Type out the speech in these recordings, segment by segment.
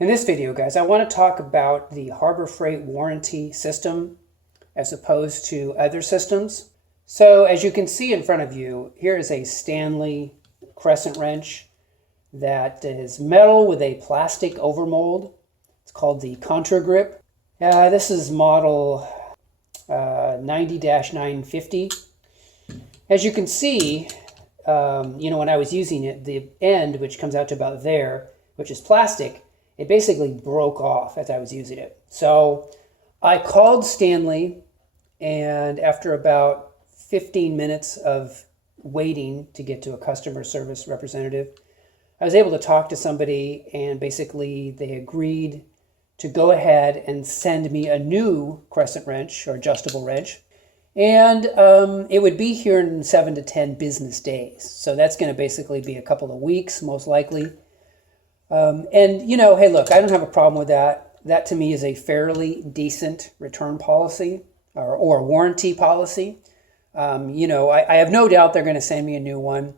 In this video, guys, I want to talk about the Harbor Freight warranty system as opposed to other systems. So as you can see in front of you, here is a Stanley crescent wrench that is metal with a plastic overmold. It's called the Contra Grip. This is model 90-950. As you can see, when I was using it, the end, which comes out to about there, which is plastic, it basically broke off as I was using it. So I called Stanley, and after about 15 minutes of waiting to get to a customer service representative, I was able to talk to somebody, and basically they agreed to go ahead and send me a new crescent wrench or adjustable wrench. And it would be here in 7 to 10 business days. So that's going to basically be a couple of weeks, most likely. Hey, look, I don't have a problem with that. That to me is a fairly decent return policy or warranty policy. I have no doubt they're going to send me a new one.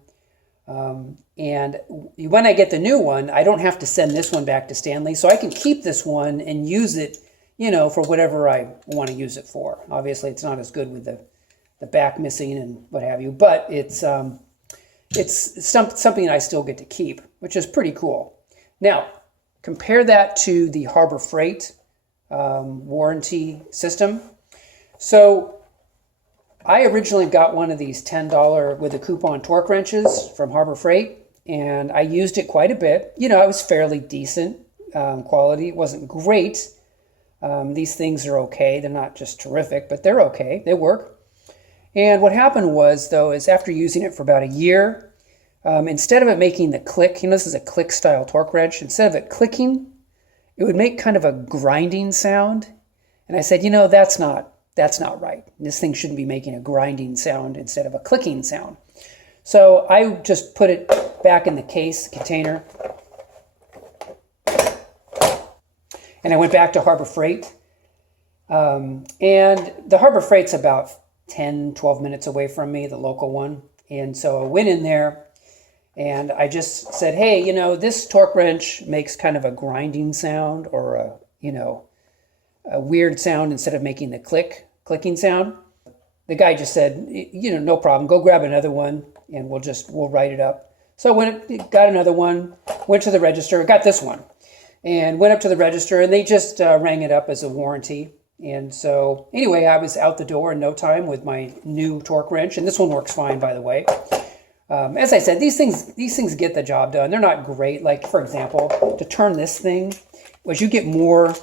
And when I get the new one, I don't have to send this one back to Stanley. So I can keep this one and use it, for whatever I want to use it for. Obviously, it's not as good with the back missing and what have you, but it's something I still get to keep, which is pretty cool. Now, compare that to the Harbor Freight warranty system. So I originally got one of these $10 with a coupon torque wrenches from Harbor Freight, and I used it quite a bit. It was fairly decent quality. It wasn't great. These things are okay. They're not just terrific, but they're okay. They work. And what happened was, though, is after using it for about a year, instead of it making the click, this is a click style torque wrench, instead of it clicking, it would make kind of a grinding sound. And I said, that's not right. This thing shouldn't be making a grinding sound instead of a clicking sound. So I just put it back in the case container. And I went back to Harbor Freight. And the Harbor Freight's about 10, 12 minutes away from me, the local one. And so I went in there and I just said, hey, this torque wrench makes kind of a grinding sound or a weird sound instead of making the clicking sound. The guy just said, no problem. Go grab another one and we'll write it up. So I went, got another one, went to the register, got this one. And went up to the register, and they just rang it up as a warranty. And so, anyway, I was out the door in no time with my new torque wrench, and this one works fine, by the way. As I said, these things get the job done. They're not great. Like, for example, to turn this thing, as you get more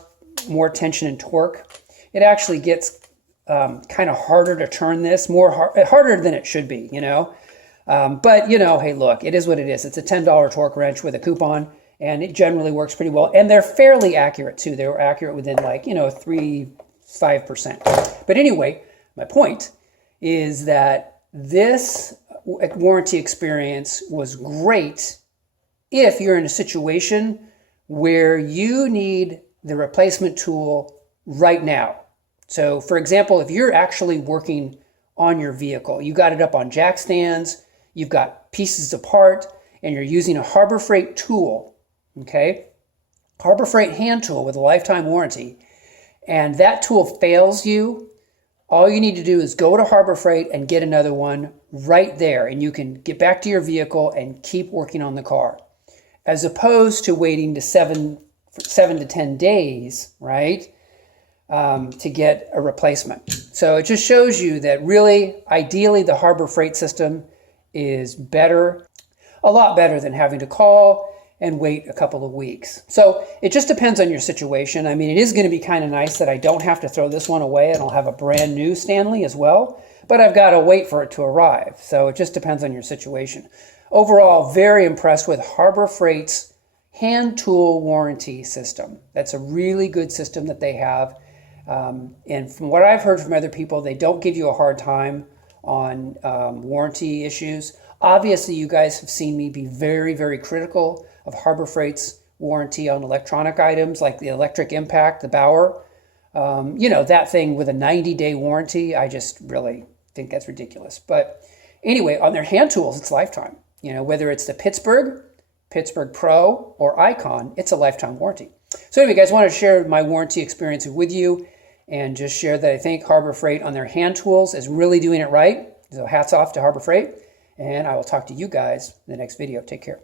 tension and torque, it actually gets kind of harder to turn this, harder than it should be, But, hey, look, it is what it is. It's a $10 torque wrench with a coupon. And it generally works pretty well. And they're fairly accurate, too. They were accurate within 3-5%. But anyway, my point is that this warranty experience was great if you're in a situation where you need the replacement tool right now. So, for example, if you're actually working on your vehicle, you got it up on jack stands, you've got pieces apart, and you're using a Harbor Freight tool, okay, Harbor Freight hand tool with a lifetime warranty, and that tool fails you, all you need to do is go to Harbor Freight and get another one right there, and you can get back to your vehicle and keep working on the car, as opposed to waiting to 7 to 10 days, right, to get a replacement. So it just shows you that really, ideally, the Harbor Freight system is better, a lot better than having to call and wait a couple of weeks. So it just depends on your situation. I mean, it is going to be kind of nice that I don't have to throw this one away and I'll have a brand new Stanley as well, but I've got to wait for it to arrive. So it just depends on your situation. Overall, very impressed with Harbor Freight's hand tool warranty system. That's a really good system that they have. And from what I've heard from other people, they don't give you a hard time on warranty issues. Obviously, you guys have seen me be very, very critical of Harbor Freight's warranty on electronic items like the electric impact, the Bauer. That thing with a 90-day warranty, I just really think that's ridiculous. But anyway, on their hand tools, it's lifetime. Whether it's the Pittsburgh Pittsburgh Pro, or Icon, it's a lifetime warranty. So anyway, guys, I wanted to share my warranty experience with you and just share that I think Harbor Freight on their hand tools is really doing it right. So hats off to Harbor Freight, and I will talk to you guys in the next video. Take care.